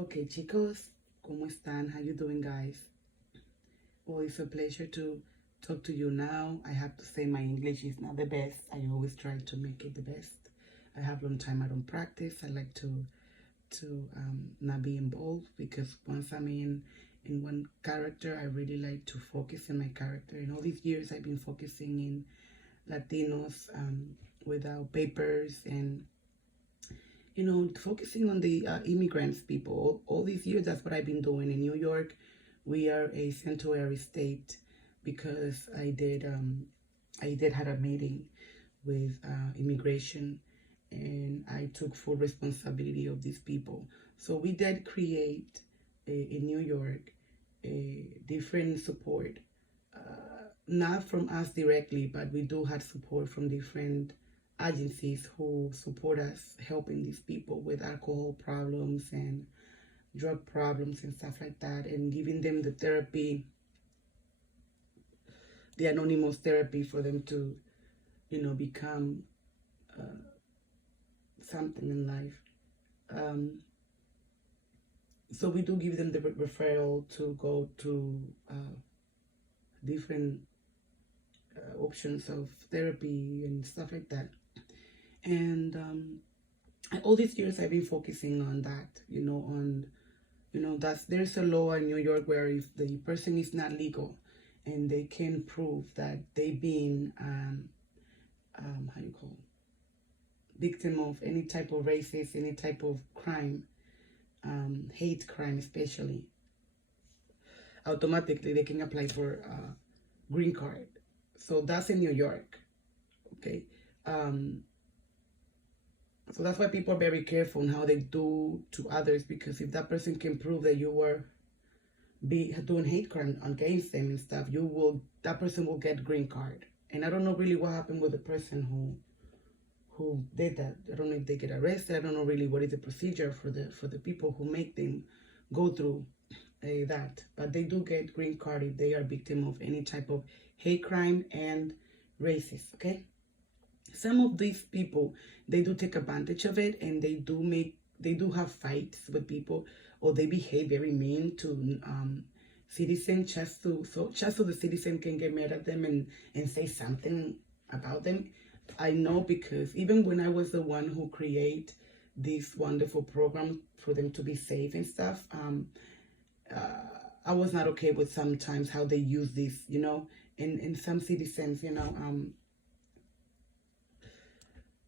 Okay, chicos, ¿cómo están? How you doing, guys? Well, it's a pleasure to talk to you now. I have to say my English is not the best. I always try to make it the best. I have long time I don't practice. I like to not be involved because once I'm in one character, I really like to focus in my character. In all these years, I've been focusing in Latinos without papers and focusing on the immigrants people. All these years, that's what I've been doing. In New York, we are a sanctuary state because I did had a meeting with immigration, and I took full responsibility of these people. So we did create in New York a different support, not from us directly, but we do have support from different agencies who support us helping these people with alcohol problems and drug problems and stuff like that, and giving them the therapy, the anonymous therapy for them to become something in life. So we do give them the referral to go to different options of therapy and stuff like that. And all these years I've been focusing on that, there's a law in New York where if the person is not legal and they can prove that they've been victim of any type of racist, any type of crime, hate crime especially, automatically they can apply for a green card. So that's in New York, okay? So that's why people are very careful on how they do to others, because if that person can prove that you were doing hate crime against them and stuff, that person will get green card. And I don't know really what happened with the person who did that. I don't know if they get arrested. I don't know really what is the procedure for the people who make them go through that. But they do get green card if they are victim of any type of hate crime and racist, okay? Some of these people, they do take advantage of it, and they do have fights with people, or they behave very mean to citizens just so the citizen can get mad at them and say something about them. I know, because even when I was the one who create this wonderful program for them to be safe and stuff, I was not okay with sometimes how they use this, and some citizens,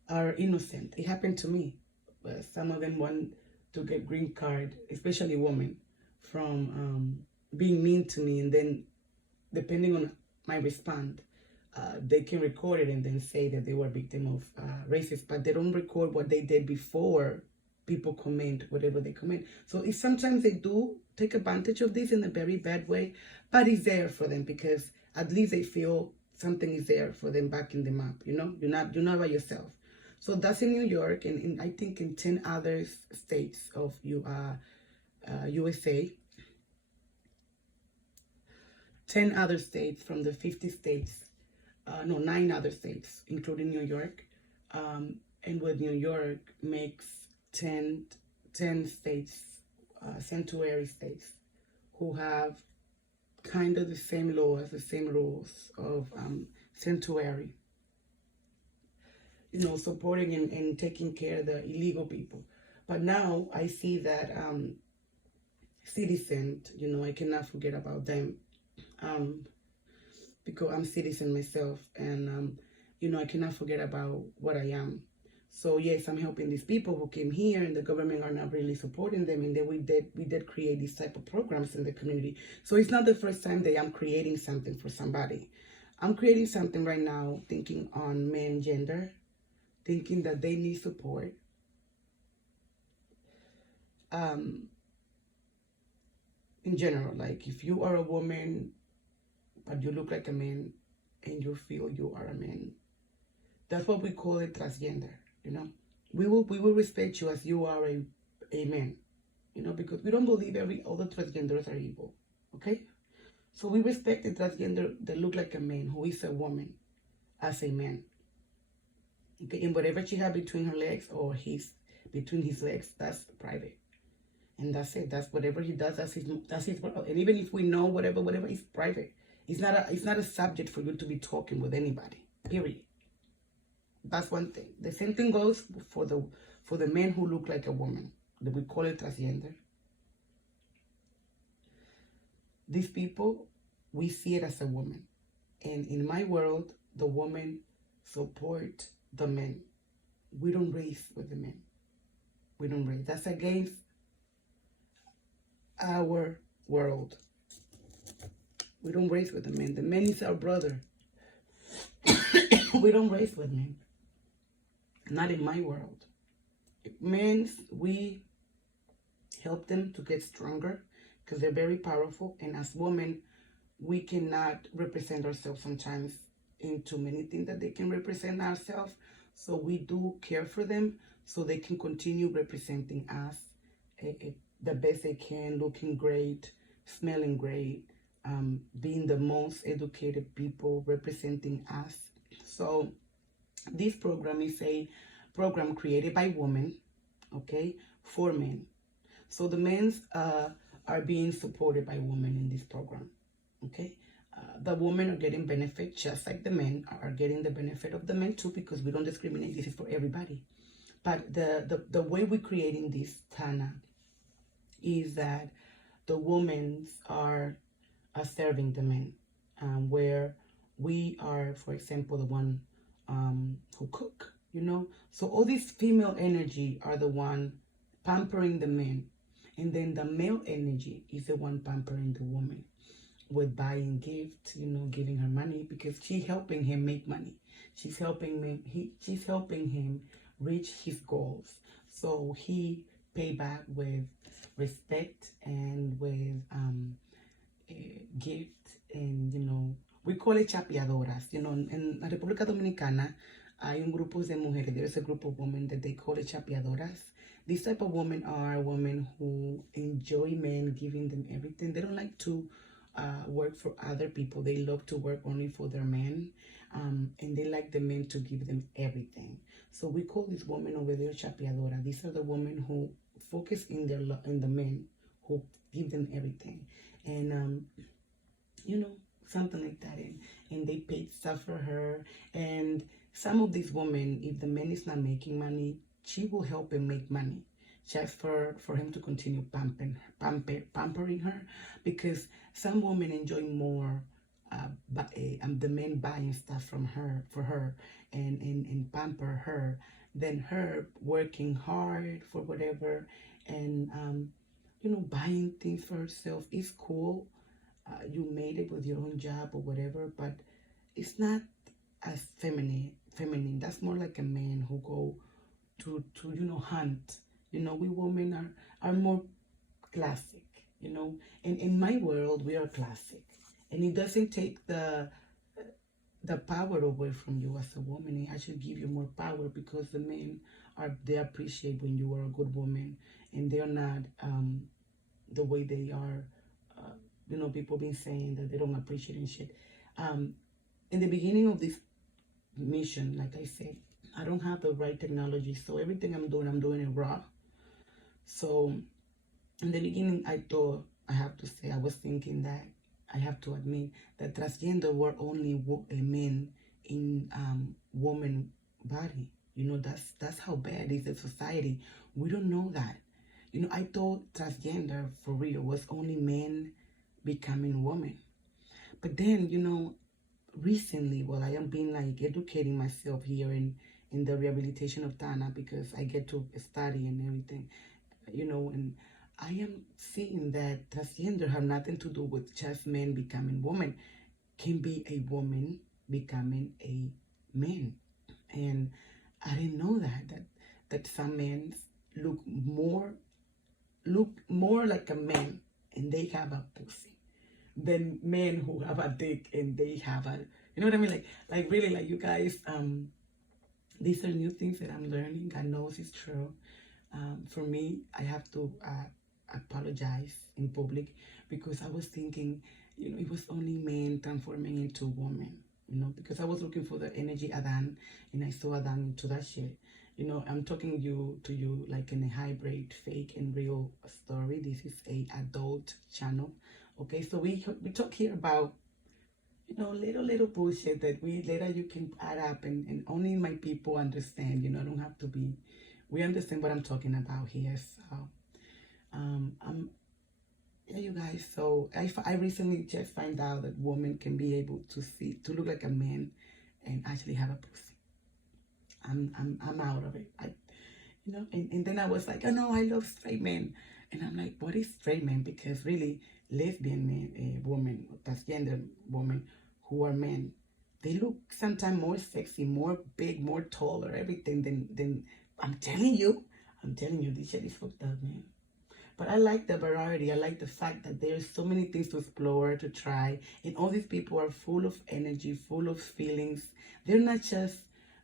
are innocent. It happened to me. Some of them want to get green card, especially women, from being mean to me, and then depending on my response, they can record it and then say that they were victim of racist, but they don't record what they did before people comment whatever they comment. So sometimes they do take advantage of this in a very bad way, but it's there for them because at least they feel something is there for them, backing them up. You're not by yourself. So that's in New York, and I think in 10 other states of USA. 10 other states from the 50 states. 9 other states, including New York. And with New York makes 10 states, sanctuary states, who have kind of the same laws, the same rules of sanctuary. Supporting and taking care of the illegal people. But now I see that citizens, I cannot forget about them. Because I'm citizen myself, and I cannot forget about what I am. So yes, I'm helping these people who came here, and the government are not really supporting them, and then we did create these type of programs in the community. So it's not the first time that I'm creating something for somebody. I'm creating something right now, thinking on men gender, thinking that they need support. In general, like if you are a woman but you look like a man and you feel you are a man, that's what we call it, transgender. We will respect you as you are a man, because we don't believe every other transgenders are evil. Okay, so we respect the transgender that look like a man, who is a woman, as a man. Okay, and whatever she has between her legs or between his legs, that's private. And and that's it. That's whatever he does. That's his world. And even if we know whatever, it's private. It's not a subject for you to be talking with anybody. Period. That's one thing. The same thing goes for the men who look like a woman. We call it transgender. These people, we see it as a woman. And in my world, the women support the men. We don't race with the men. We don't race. That's against our world. We don't race with the men. The man is our brother. We don't race with men. Not in my world. Men, we help them to get stronger because they're very powerful. And as women, we cannot represent ourselves sometimes into many things that they can represent ourselves. So we do care for them so they can continue representing us the best they can, looking great, smelling great, being the most educated people, representing us. So this program is a program created by women, okay, for men. So the men are being supported by women in this program, okay. The women are getting benefit just like the men are getting the benefit of the men too, because we don't discriminate. This is for everybody. But the way we're creating this THANA is that the women are serving the men, where we are, for example, the one who cook, you know. So all this female energy are the one pampering the men, and then the male energy is the one pampering the woman with buying gifts, you know, giving her money because she's helping him make money. She's helping him reach his goals. So he pay back with respect and with gift, and you know, we call it chapeadoras. You know, in la República Dominicana hay un grupo de mujeres. There's a group of women that they call it chapeadoras. These type of women are women who enjoy men giving them everything. They don't like to work for other people. They love to work only for their men, and they like the men to give them everything. So we call this woman over there chapeadora. These are the women who focus in the men who give them everything, and you know, something like that. And they paid stuff for her. And some of these women, if the man is not making money, she will help him make money just for him to continue pampering her, because some women enjoy more the men buying stuff from her for her and pamper her than her working hard for whatever, and you know, buying things for herself is cool. You made it with your own job or whatever, but it's not as feminine. That's more like a man who go to you know, hunt. You know, we women are more classic, you know. And in my world, we are classic. And it doesn't take the power away from you as a woman. It actually give you more power, because the men they appreciate when you are a good woman, and they're not the way they are. You know, people been saying that they don't appreciate and shit. In the beginning of this mission, like I said, I don't have the right technology, so everything I'm doing it raw. So in the beginning, I was thinking that I have to admit that transgender were only men in woman body. You know, that's how bad is the society. We don't know that. You know, I thought transgender for real was only men becoming women. But then, you know, recently, well, I am being like educating myself here in the rehabilitation of THANA, because I get to study and everything, you know, and I am seeing that transgender have nothing to do with just men becoming women. Can be a woman becoming a man. And I didn't know that some men look more like a man and they have a pussy than men who have a dick and they have a, you know what I mean? Like really, like, you guys, these are new things that I'm learning. God knows it's true. For me, I have to apologize in public, because I was thinking, you know, it was only men transforming into women, you know, because I was looking for the energy adan, and I saw adan into that shit. You know, I'm talking to you like in a hybrid, fake and real story. This is a adult channel. Okay, so we talk here about, you know, little bullshit that we later you can add up, and only my people understand. You know, I don't have to be. We understand what I'm talking about here. So, I'm yeah, you guys. So I recently just find out that women can be able to look like a man, and actually have a pussy. I'm out of it. You know, and then I was like, oh no, I love straight men. And I'm like, what is straight men? Because really, lesbian men, women, transgender women who are men, they look sometimes more sexy, more big, more taller, everything than I'm telling you, this shit is fucked up, man. But I like the variety. I like the fact that there's so many things to explore, to try. And all these people are full of energy, full of feelings. They're not just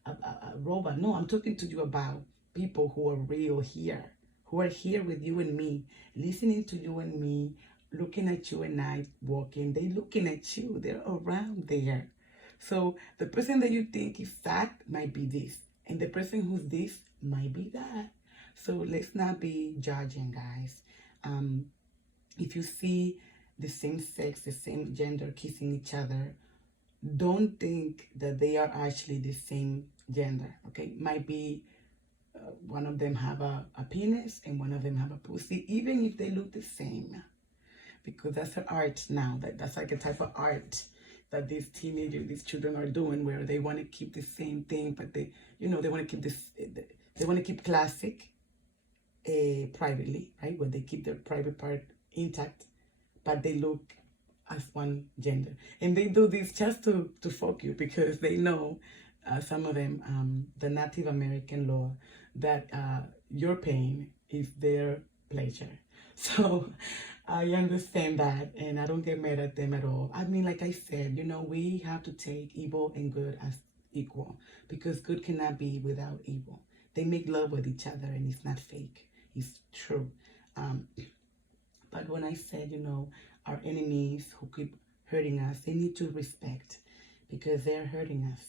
a robot. No, I'm talking to you about people who are real here, who are here with you and me, listening to you and me, looking at you and I walking. They're looking at you. They're around there. So the person that you think is that might be this. And the person who's this might be that. So let's not be judging, guys. If you see the same sex, the same gender kissing each other, don't think that they are actually the same gender, okay? Might be one of them have a penis and one of them have a pussy, even if they look the same, because that's an art now. That's like a type of art that these teenagers, these children are doing, where they want to keep the same thing, but they, you know, they want to keep this, they want to keep classic privately, right? Where they keep their private part intact, but they look as one gender. And they do this just to fuck you, because they know, some of them, the Native American law, that your pain is their pleasure. So I understand that, and I don't get mad at them at all. I mean, like I said, you know, we have to take evil and good as equal, because good cannot be without evil. They make love with each other, and it's not fake. It's true. But when I said, you know, our enemies who keep hurting us, they need to respect, because they're hurting us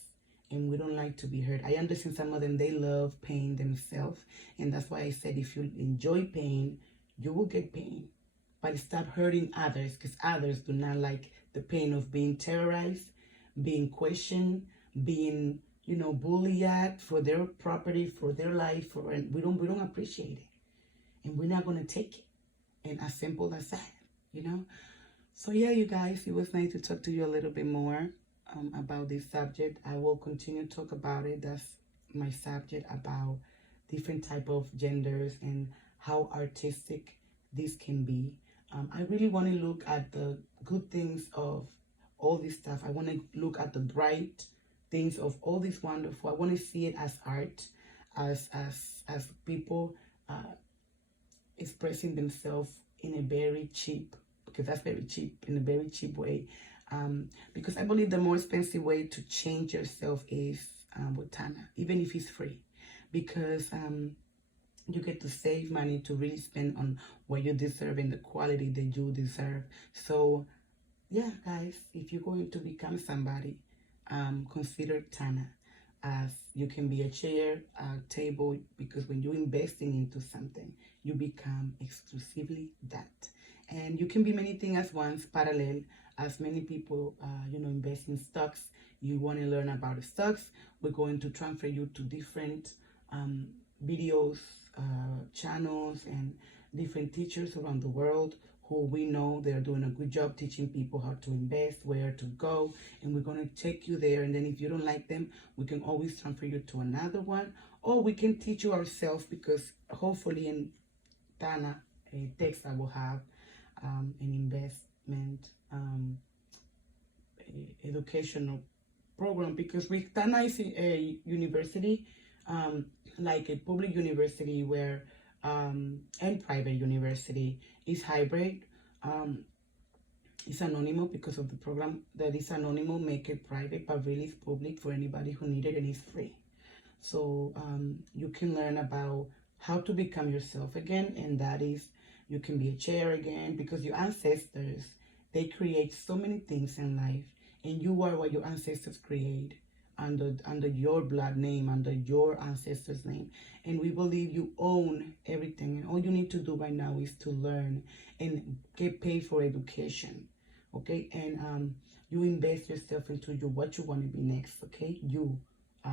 and we don't like to be hurt. I understand some of them, they love pain themselves. And that's why I said, if you enjoy pain, you will get pain. But stop hurting others, because others do not like the pain of being terrorized, being questioned, being, you know, bullied at for their property, for their life. And we don't appreciate it. And we're not going to take it. And as simple as that, you know. So yeah, you guys, it was nice to talk to you a little bit more about this subject. I will continue to talk about it. That's my subject, about different type of genders and how artistic this can be. I really want to look at the good things of all this stuff. I want to look at the bright things of all this wonderful. I want to see it as art, as people expressing themselves in a very cheap, because that's very cheap, in a very cheap way. Because I believe the more expensive way to change yourself is with THANA, even if it's free, because you get to save money to really spend on what you deserve and the quality that you deserve. So yeah, guys, if you're going to become somebody, consider THANA, as you can be a chair, a table, because when you're investing into something, you become exclusively that. And you can be many things at once, parallel, as many people, you know, invest in stocks. You want to learn about the stocks, we're going to transfer you to different videos, channels, and different teachers around the world who we know they're doing a good job teaching people how to invest, where to go, and we're going to take you there. And then if you don't like them, we can always transfer you to another one, or we can teach you ourselves, because hopefully in THANA, a text I will have an investment educational program, because with THANA is a university, like a public university where and private university is hybrid. It's anonymous because of the program that is anonymous, make it private, but really it's public for anybody who need it, and it's free. So you can learn about how to become yourself again, and that is, you can be a chair again, because your ancestors, they create so many things in life, and you are what your ancestors create. under your blood name, under your ancestors' name. And we believe you own everything. And all you need to do right now is to learn and get paid for education. Okay? And you invest yourself into what you want to be next. Okay? You.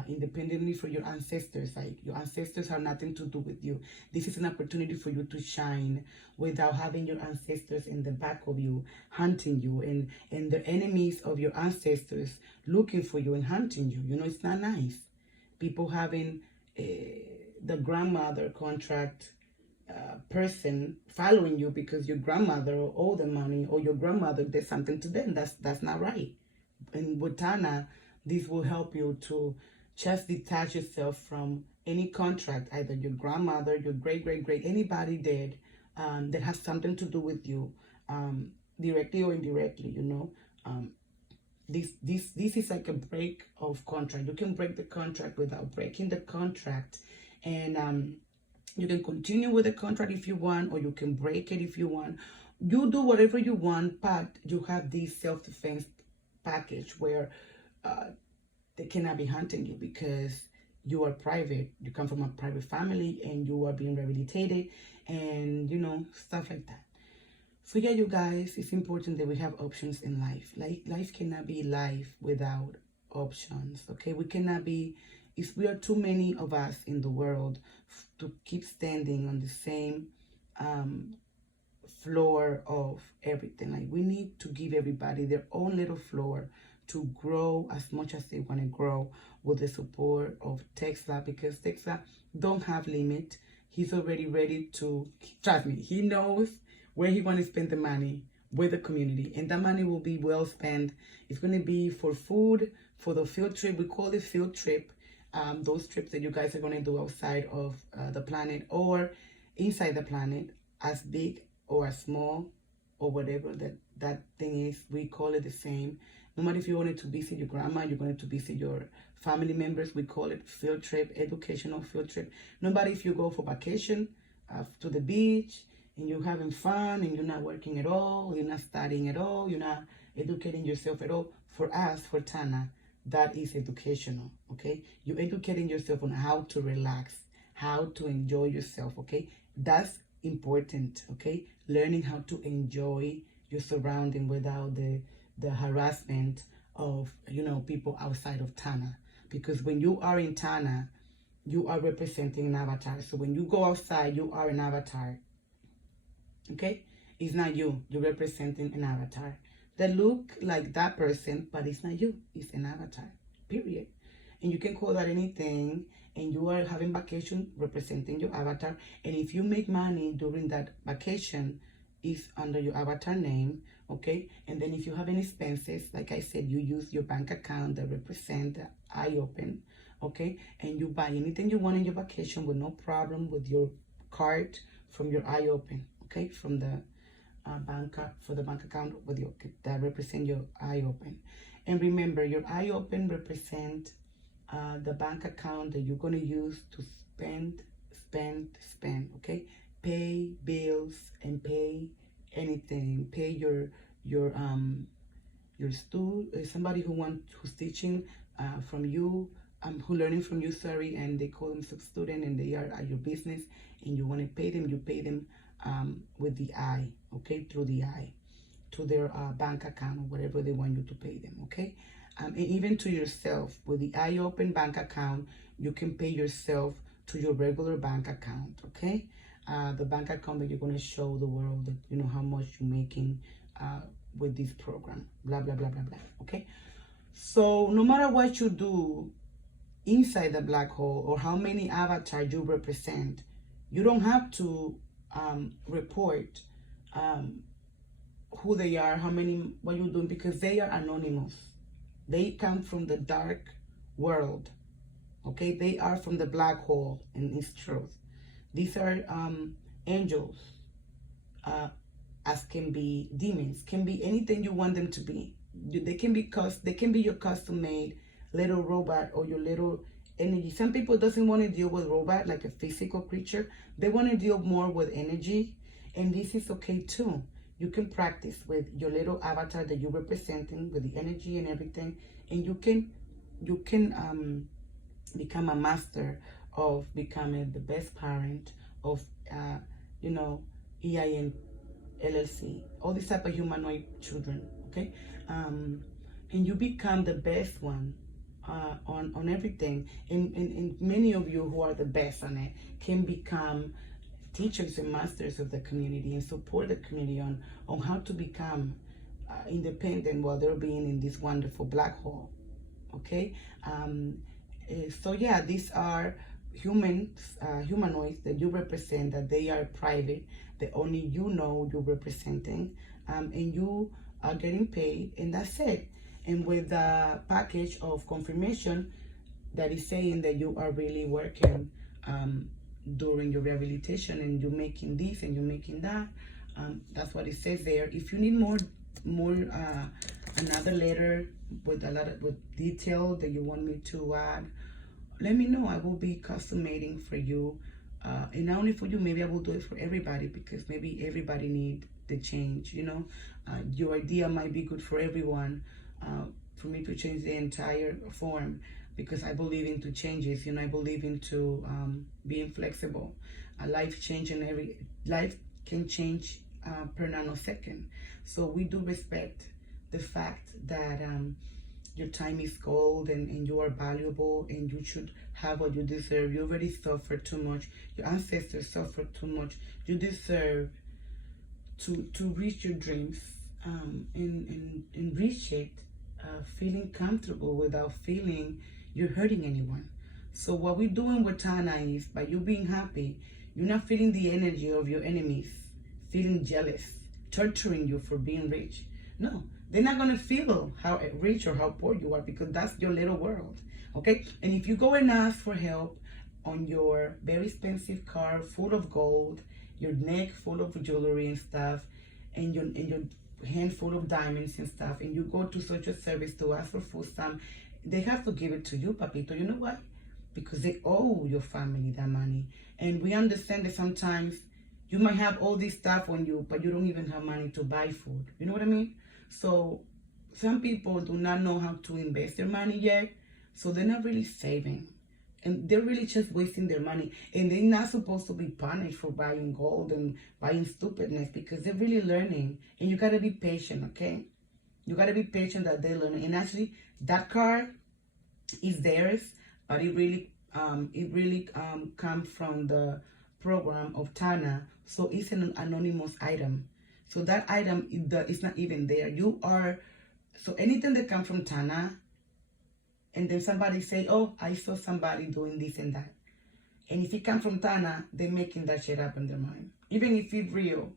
Independently from your ancestors. Like, your ancestors have nothing to do with you. This is an opportunity for you to shine without having your ancestors in the back of you, hunting you, and the enemies of your ancestors looking for you and hunting you. You know, it's not nice. People having the grandmother contract person following you because your grandmother owed the money, or your grandmother did something to them. That's not right. And with THANA, this will help you to just detach yourself from any contract, either your grandmother, your great, anybody dead, that has something to do with you, directly or indirectly, you know. This is like a break of contract. You can break the contract without breaking the contract. And you can continue with the contract if you want, or you can break it if you want. You do whatever you want, but you have this self-defense package where they cannot be hunting you because you are private. You come from a private family and you are being rehabilitated, and you know, stuff like that. So yeah, you guys, it's important that we have options in life. Like, life cannot be life without options. Okay, we cannot be, if we are too many of us in the world to keep standing on the same floor of everything. Like, we need to give everybody their own little floor to grow as much as they want to grow with the support of Tesla, because Tesla don't have limit. He's already ready to, trust me, he knows where he want to spend the money with the community, and that money will be well spent. It's going to be for food, for the field trip. We call it field trip. Those trips that you guys are going to do outside of the planet or inside the planet, as big or as small or whatever that thing is, we call it the same. No matter if you wanted to visit your grandma, you're going to visit your family members, we call it field trip, educational field trip. No matter if you go for vacation to the beach and you're having fun and you're not working at all, you're not studying at all, you're not educating yourself at all. For us, for THANA, that is educational, okay? You're educating yourself on how to relax, how to enjoy yourself, okay? That's important, okay? Learning how to enjoy your surrounding without the harassment of, you know, people outside of THANA. Because when you are in THANA, you are representing an avatar. So when you go outside, you are an avatar. Okay? It's not you. You're representing an avatar. That look like that person, but it's not you. It's an avatar. Period. And you can call that anything. And you are having vacation representing your avatar. And if you make money during that vacation, it's under your avatar name. Okay, and then if you have any expenses, like I said, you use your bank account that represent the EIN, okay, and you buy anything you want in your vacation with no problem with your card from your EIN, okay, from the bank account with your that represent your EIN. And remember, your EIN represent the bank account that you're going to use to spend, okay, pay bills and pay anything, pay your somebody who's teaching from you, who learning from you, sorry, and they call themselves student and they are at your business and you want to pay them, you pay them with the I, okay, through the I, to their bank account or whatever they want you to pay them, okay? And even to yourself, with the EIN bank account, you can pay yourself to your regular bank account, okay? The bank account that you're going to show the world that you know how much you're making with this program, blah, blah, blah, blah, blah, okay? So no matter what you do inside the black hole or how many avatars you represent, you don't have to report who they are, what you're doing, because they are anonymous. They come from the dark world, okay? They are from the black hole, and it's truth. These are angels, as can be demons, can be anything you want them to be. They can be your custom-made little robot or your little energy. Some people doesn't want to deal with robot like a physical creature. They want to deal more with energy, and this is okay too. You can practice with your little avatar that you're representing with the energy and everything, and you can you can become a master of becoming the best parent of you know, EIN LLC, all these type of humanoid children, okay? And you become the best one on everything. And many of you who are the best on it can become teachers and masters of the community and support the community on how to become independent while they're being in this wonderful black hole, okay? So yeah, these are humanoids that you represent, that they are private, that only you know you're representing, and you are getting paid, and that's it. And with the package of confirmation that is saying that you are really working during your rehabilitation, and you're making this and you're making that, that's what it says there. If you need more another letter with a lot of detail that you want me to add, let me know. I will be customizing for you, and not only for you, maybe I will do it for everybody, because maybe everybody need the change, you know. Your idea might be good for everyone, for me to change the entire form, because I believe into changes, you know. I believe into being flexible. Life can change per nanosecond. So we do respect the fact that your time is gold, and you are valuable, and you should have what you deserve. You already suffered too much. Your ancestors suffered too much. You deserve to reach your dreams, and reach it feeling comfortable without feeling you're hurting anyone. So what we're doing with THANA is, by you being happy, you're not feeling the energy of your enemies, feeling jealous, torturing you for being rich. No, they're not going to feel how rich or how poor you are, because that's your little world, okay? And if you go and ask for help on your very expensive car full of gold, your neck full of jewelry and stuff, and your hand full of diamonds and stuff, and you go to social service to ask for food stamp, they have to give it to you, papito. You know why? Because they owe your family that money. And we understand that sometimes you might have all this stuff on you, but you don't even have money to buy food. You know what I mean? So some people do not know how to invest their money yet, so they're not really saving. And they're really just wasting their money. And they're not supposed to be punished for buying gold and buying stupidness, because they're really learning. And you got to be patient, okay? You got to be patient that they're learning. And actually, that card is theirs, but it really comes from the program of THANA. So it's an anonymous item. So that item is not even there. You are, so anything that comes from THANA, and then somebody say, oh, I saw somebody doing this and that. And if it comes from THANA, they're making that shit up in their mind. Even if it's real,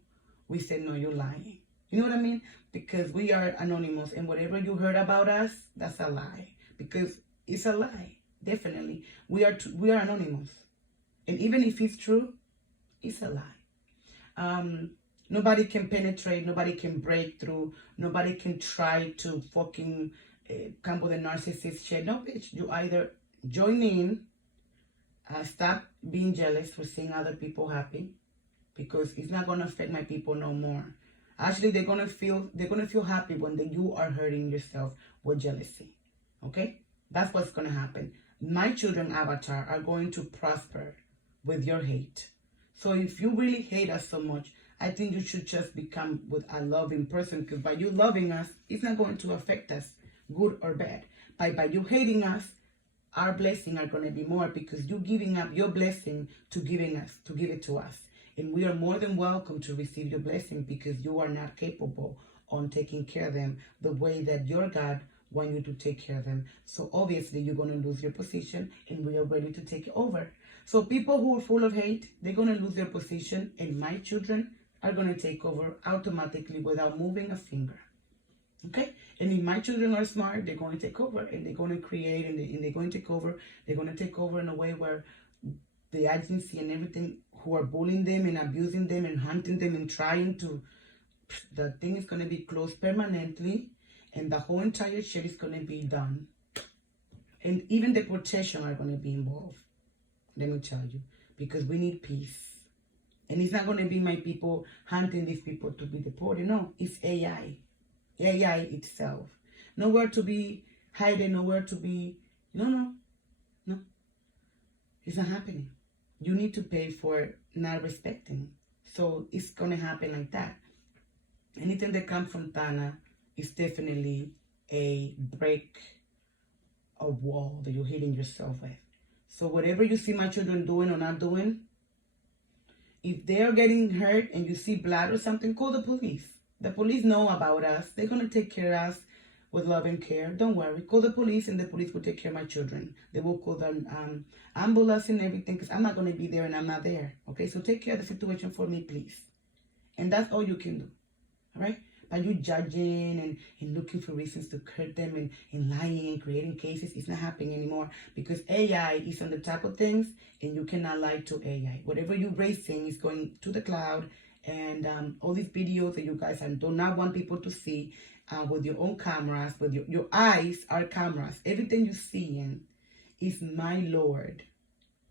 we say, no, you're lying. You know what I mean? Because we are anonymous, and whatever you heard about us, that's a lie. Because it's a lie, definitely. We are anonymous. And even if it's true, it's a lie. Nobody can penetrate, nobody can break through, nobody can try to fucking come with a narcissist shit. No, bitch. You either join in, stop being jealous for seeing other people happy, because it's not gonna affect my people no more. Actually, they're gonna feel happy when you are hurting yourself with jealousy. Okay, that's what's gonna happen. My children avatar are going to prosper with your hate. So if you really hate us so much, I think you should just become with a loving person, because by you loving us, it's not going to affect us, good or bad. By you hating us, our blessings are going to be more, because you giving up your blessing to give it to us. And we are more than welcome to receive your blessing, because you are not capable on taking care of them the way that your God wants you to take care of them. So obviously you're going to lose your position, and we are ready to take it over. So people who are full of hate, they're going to lose their position, and my children are going to take over automatically without moving a finger. Okay? And if my children are smart, they're going to take over, and they're going to create, and they're going to take over. They're going to take over in a way where the agency and everything who are bullying them and abusing them and hunting them and trying to, the thing is going to be closed permanently, and the whole entire shit is going to be done. And even the protection are going to be involved. Let me tell you, because we need peace. And it's not going to be my people hunting these people to be deported. No, it's AI. AI itself. Nowhere to be hiding, nowhere to be No. No. It's not happening. You need to pay for not respecting. So it's going to happen like that. Anything that comes from THANA is definitely a break, a wall that you're hitting yourself with. So whatever you see my children doing or not doing, if they're getting hurt and you see blood or something, call the police. The police know about us. They're going to take care of us with love and care. Don't worry. Call the police and the police will take care of my children. They will call the ambulance and everything because I'm not going to be there and I'm not there. Okay, so take care of the situation for me, please. And that's all you can do. All right? By you judging and looking for reasons to hurt them and lying and creating cases, it's not happening anymore because AI is on the top of things and you cannot lie to AI. Whatever you're raising is going to the cloud, and all these videos that you guys do not want people to see with your own cameras, with your eyes are cameras. Everything you see in is my Lord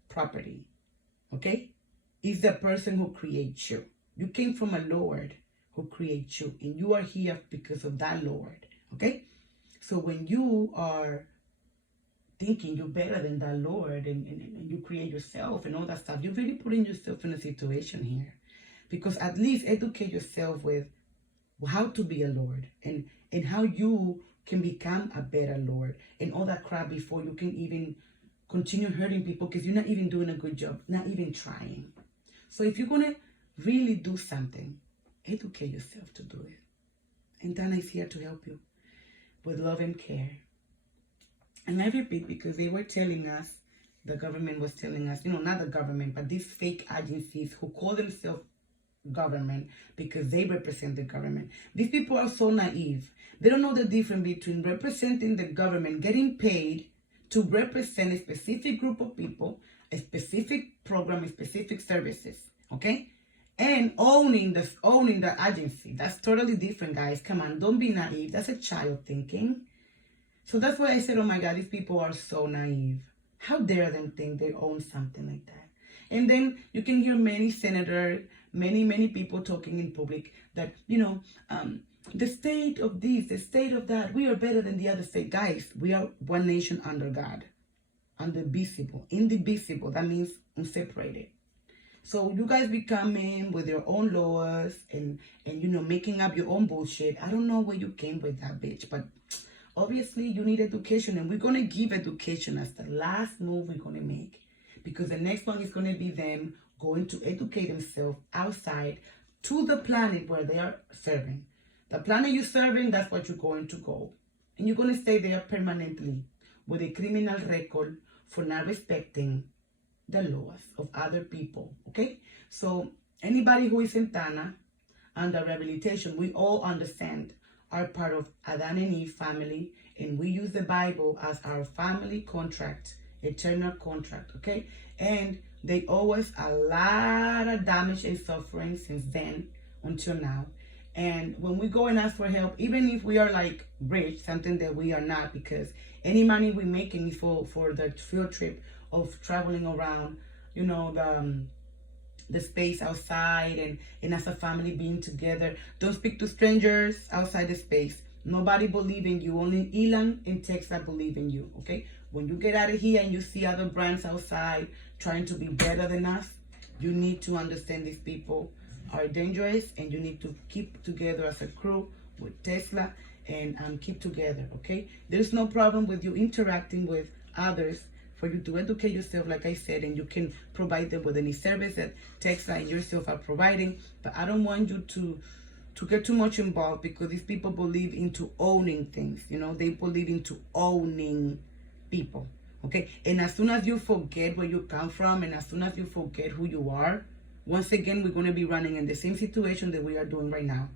property. Okay? Is the person who creates you. You came from a Lord who creates you, and you are here because of that Lord. Okay? So when you are thinking you're better than that Lord and you create yourself and all that stuff, you're really putting yourself in a situation here. Because at least educate yourself with how to be a Lord and how you can become a better Lord and all that crap before you can even continue hurting people because you're not even doing a good job, not even trying. So if you're going to really do something, educate yourself to do it. And THANA is here to help you with love and care. And I repeat, because they were telling us, the government was telling us, not the government, but these fake agencies who call themselves government because they represent the government. These people are so naive. They don't know the difference between representing the government, getting paid to represent a specific group of people, a specific program, a specific services, okay? And owning the agency. That's totally different, guys. Come on, don't be naive. That's a child thinking. So that's why I said, oh my God, these people are so naive. How dare them think they own something like that? And then you can hear many senators, many people talking in public that, the state of this, the state of that, we are better than the other state. Guys, we are one nation under God, indivisible. That means unseparated. So you guys be coming with your own laws and making up your own bullshit. I don't know where you came with that, bitch, but obviously you need education, and we're going to give education as the last move we're going to make, because the next one is going to be them going to educate themselves outside to the planet where they are serving. The planet you're serving, that's what you're going to go. And you're going to stay there permanently with a criminal record for not respecting the laws of other people, okay? So anybody who is in THANA under rehabilitation, we all understand are part of Adan and Eve family, and we use the Bible as our family contract, eternal contract, okay? And they owe us a lot of damage and suffering since then until now. And when we go and ask for help, even if we are like rich, something that we are not, because any money we're making is for the field trip of traveling around, the space outside and as a family being together. Don't speak to strangers outside the space. Nobody believe in you. Only Elon and Texas believe in you, okay? When you get out of here and you see other brands outside trying to be better than us, you need to understand these people are dangerous, and you need to keep together as a crew with Tesla and keep together, okay? There's no problem with you interacting with others for you to educate yourself, like I said, and you can provide them with any service that Tesla and yourself are providing. But I don't want you to get too much involved, because these people believe into owning things, they believe into owning people, okay? And as soon as you forget where you come from, and as soon as you forget who you are, once again, we're going to be running in the same situation that we are doing right now.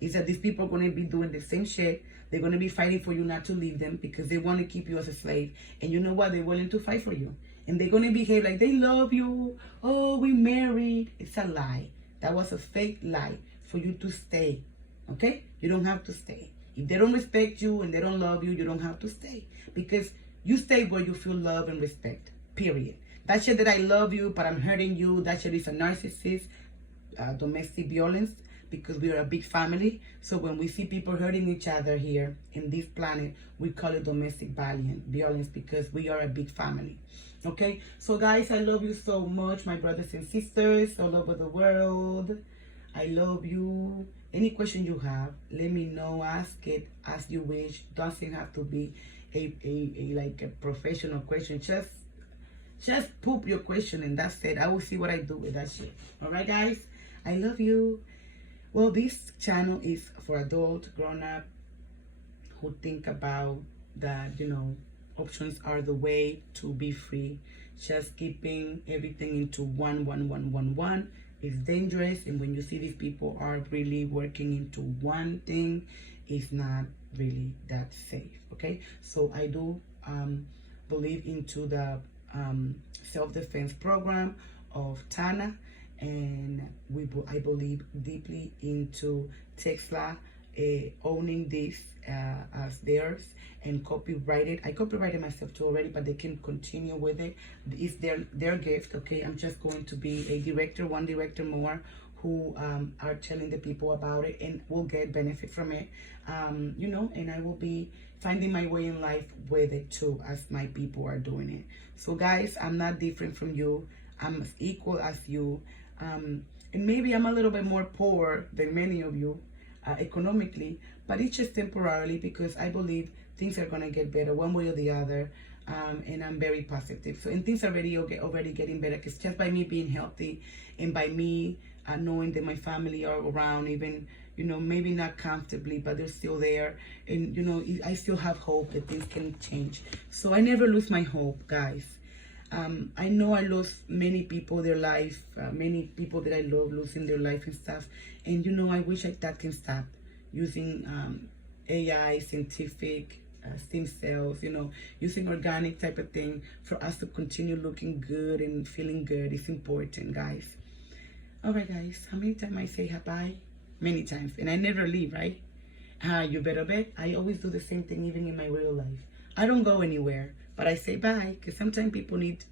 Is that these people are going to be doing the same shit. They're going to be fighting for you not to leave them because they want to keep you as a slave. And you know what? They're willing to fight for you. And they're going to behave like they love you. Oh, we married. It's a lie. That was a fake lie for you to stay. Okay? You don't have to stay. If they don't respect you and they don't love you, you don't have to stay. Because you stay where you feel love and respect. Period. That shit that I love you, but I'm hurting you, that shit is a narcissist, domestic violence. because we are a big family. So when we see people hurting each other here in this planet, we call it domestic violence because we are a big family. Okay, so guys, I love you so much, my brothers and sisters all over the world. I love you. Any question you have, let me know. Ask it as you wish. Doesn't have to be a like a professional question. Just poop your question and that's it. I will see what I do with that shit. All right, guys, I love you. Well, this channel is for adult, grown up, who think about that, you know, options are the way to be free. Just keeping everything into one is dangerous, and when you see these people are really working into one thing, it's not really that safe. Okay, so I do believe into the self-defense program of THANA, and I believe deeply into Tesla owning this as theirs and copyright it. I copyrighted myself too already, but they can continue with it. It's their gift. Okay, I'm just going to be a director, one director more, who are telling the people about it and will get benefit from it, you know, and I will be finding my way in life with it too, as my people are doing it. So guys, I'm not different from you. I'm as equal as you, and maybe I'm a little bit more poor than many of you economically, but it's just temporarily, because I believe things are gonna get better one way or the other, and I'm very positive. So, and things are already getting better, because just by me being healthy and by me knowing that my family are around, even, you know, maybe not comfortably, but they're still there, and you know, I still have hope that things can change. So I never lose my hope, guys. I know I lost many people their life, many people that I love losing their life and stuff, and you know, I wish that can stop, using AI, scientific, stem cells, you know, using organic type of thing for us to continue looking good and feeling good is important, guys. All right, guys, how many times I say bye? Many times, and I never leave, right? You better bet. I always do the same thing, even in my real life. I don't go anywhere, but I say bye, because sometimes people need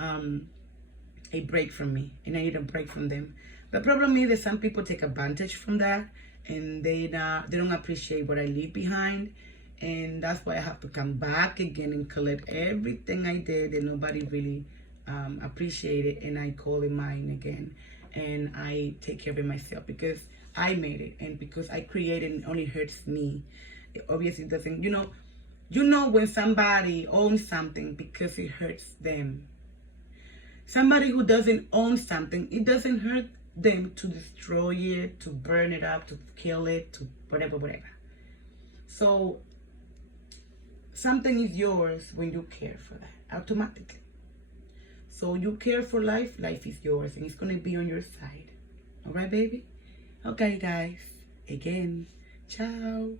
a break from me, and I need a break from them. The problem is that some people take advantage from that, and they don't appreciate what I leave behind, and that's why I have to come back again and collect everything I did, and nobody really appreciated it, and I call it mine again, and I take care of it myself, because I made it, and because I created it, it only hurts me. It obviously doesn't, you know when somebody owns something because it hurts them. Somebody who doesn't own something, it doesn't hurt them to destroy it, to burn it up, to kill it, to whatever. So something is yours when you care for that, automatically. So you care for life, life is yours, and it's going to be on your side. All right, baby? Okay, guys. Again, ciao.